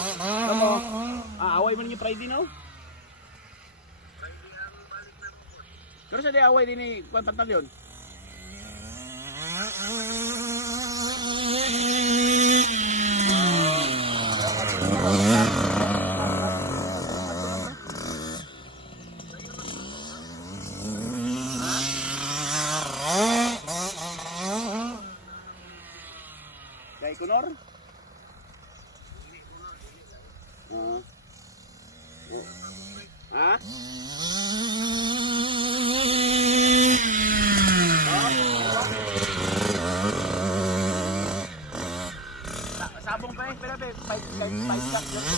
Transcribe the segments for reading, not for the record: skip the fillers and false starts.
Ano? Away man ninyo Friday no? Pero sa di away din ni Juan Pantaleon. Kay Kunor? Ha? Sabong pa pero fight shot lang.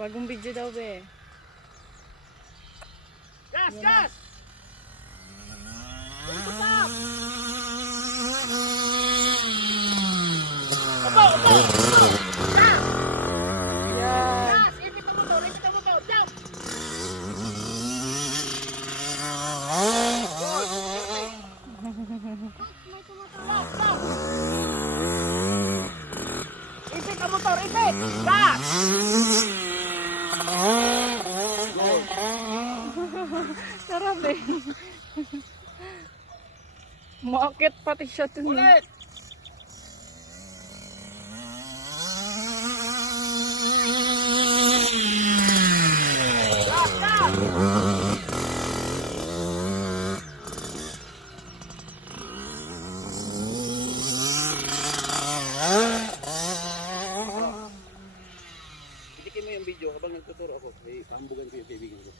Bagong video daw be. Gas, gas! Opo, opo! Gas! Yan. Gas! Ipit ang motor! Ipit ang motor! Jump! Ipit ang motor! Ipit! Gas! Sarap eh. Maakit pati siya dun. Ulit! Gas! Gas! Itikin mo yung video habang nagtuturo ako. Ay, pahambugan ko yung kaibigan ko.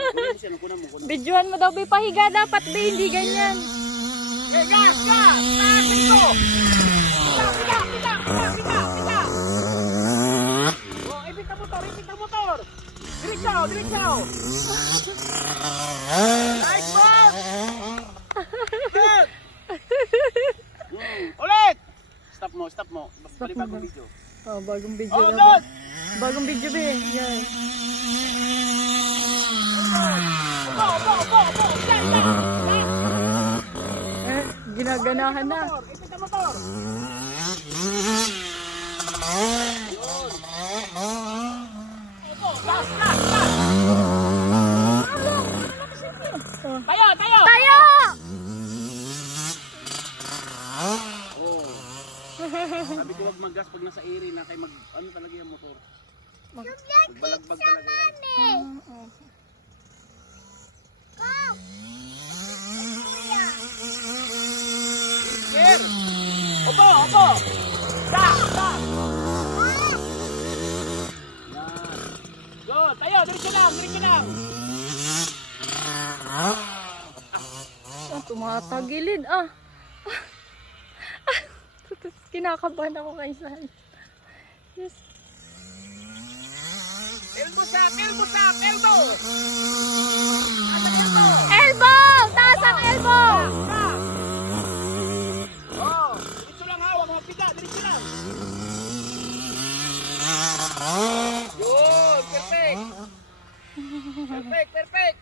Kunin mo siya, kunan mo. Videohan mo daw be, pahiga dapat be, hindi ganyan. Eh, gas! Gas! Gas! Ito! Pita! Pita! Pita! Pita! Pita! Oh, ipit ang motor! Ipit ang motor! Diretsaw! Diretsaw! Nice boss! Good! Ulit! Stop mo, stop mo. Balik mo bagong na. video. Oh, bagong video Oh, daw good! be. Bagong video be. Yan. Opo, opo, opo, opo! Yan, yan! Yan! Eh, ginaganahan na. Ipit ang motor! Opo, gas, gas, gas! Tayo, tayo! Tayo! Oh. Sabi ko wag mag-gas pag nasa iri na kay mag ano talaga yung motor. Magbalagbag talaga yan. Gear! Opo, opo! Da, da! Yan. Go, tayo, diretso lang, diretso lang. Tumatagilid ah. Kinakabahan ako kay San. Yes. Elbow shot, elbow shot, elbow! Elbow! Taas ang elbow! Oh, diretso lang ha, huwag mga piga, diretso lang. Yun, perfect! Perfect, perfect!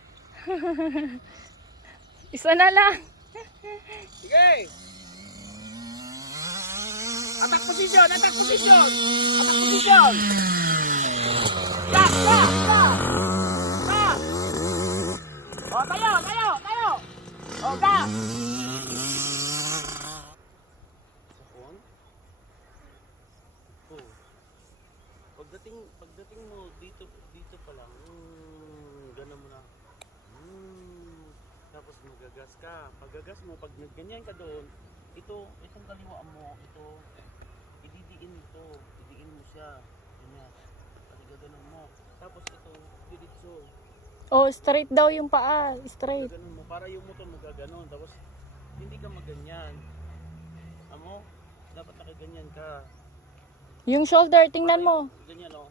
Isa na lang. Sige! Attack position! Attack position! Attack position! Gas! Gas! Gas! Gas! O, tayo! Tayo! Tayo! O, gas! Pagdating mo dito pa lang, gano'n mo na. Tapos magagas ka. Paggagas mo, pag nagganyan ka doon, itong kaliwaan mo, ididiin mo siya. Ganyan. Pag gano'n mo. dito. Oh, straight daw yung paa. Straight. Ganun mo. Para yung motor mo gaganon. Tapos, hindi ka maganyan. Amo, dapat nakaganyan ka. Yung shoulder, tingnan mo. Ganyan, oh.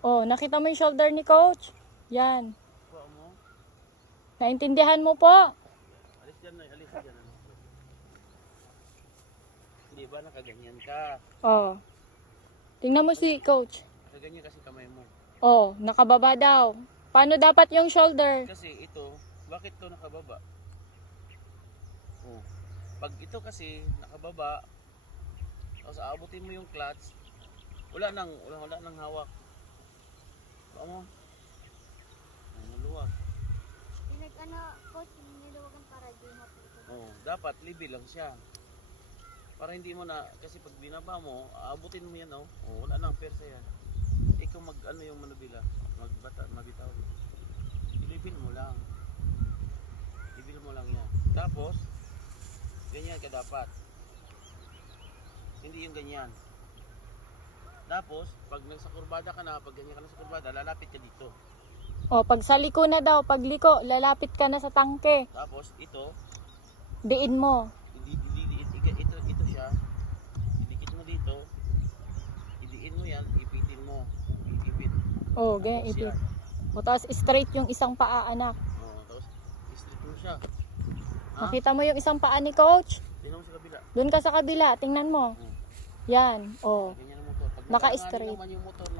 Oh, nakita mo yung shoulder ni coach? Yan. Kuha mo. Naintindihan mo po? Alis dyan, Noy. Alis dyan. Ano? Hindi ba nakaganyan ka? Oh. Tingnan mo si coach. Nakaganyan kasi kamay mo. Oh, nakababa daw. Paano dapat yung shoulder? Kasi ito, bakit to nakababa? Oh. Pag ito kasi nakababa, tapos aabutin mo yung clutch, wala nang hawak. Baka mo? Ay, maluwag. Coach, niluwagan para di maputo. Oh, dapat level lang siya. Para hindi mo na, kasi pag binaba mo, aabutin mo yan, oh. Oh, wala nang persa yan. Ikaw ano yung manubila, mabitaw. I-level mo lang. Level mo lang yan. Tapos, ganyan ka dapat. Hindi yung ganyan. Tapos, pag nasa kurbada ka na, pag ganyan ka na sa kurbada, lalapit ka dito. Oh, pag sa liko na daw, pag liko, lalapit ka na sa tangke. Tapos, ito, Diin mo. ito siya. Idikit mo dito. Idiin mo yan, ipitin mo. Ipit. Oh, ganyan Tapos ipit. yan. O, tapos straight yung isang paa, anak. Oh, tapos, straight mo siya. Ha? Nakita mo yung isang paa ni coach? Tingnan mo sa kabila. Doon ka sa kabila, tingnan mo. Hmm. Yan, oh. Ganyan ang motor. Pag Naka-straight. naman yung motor na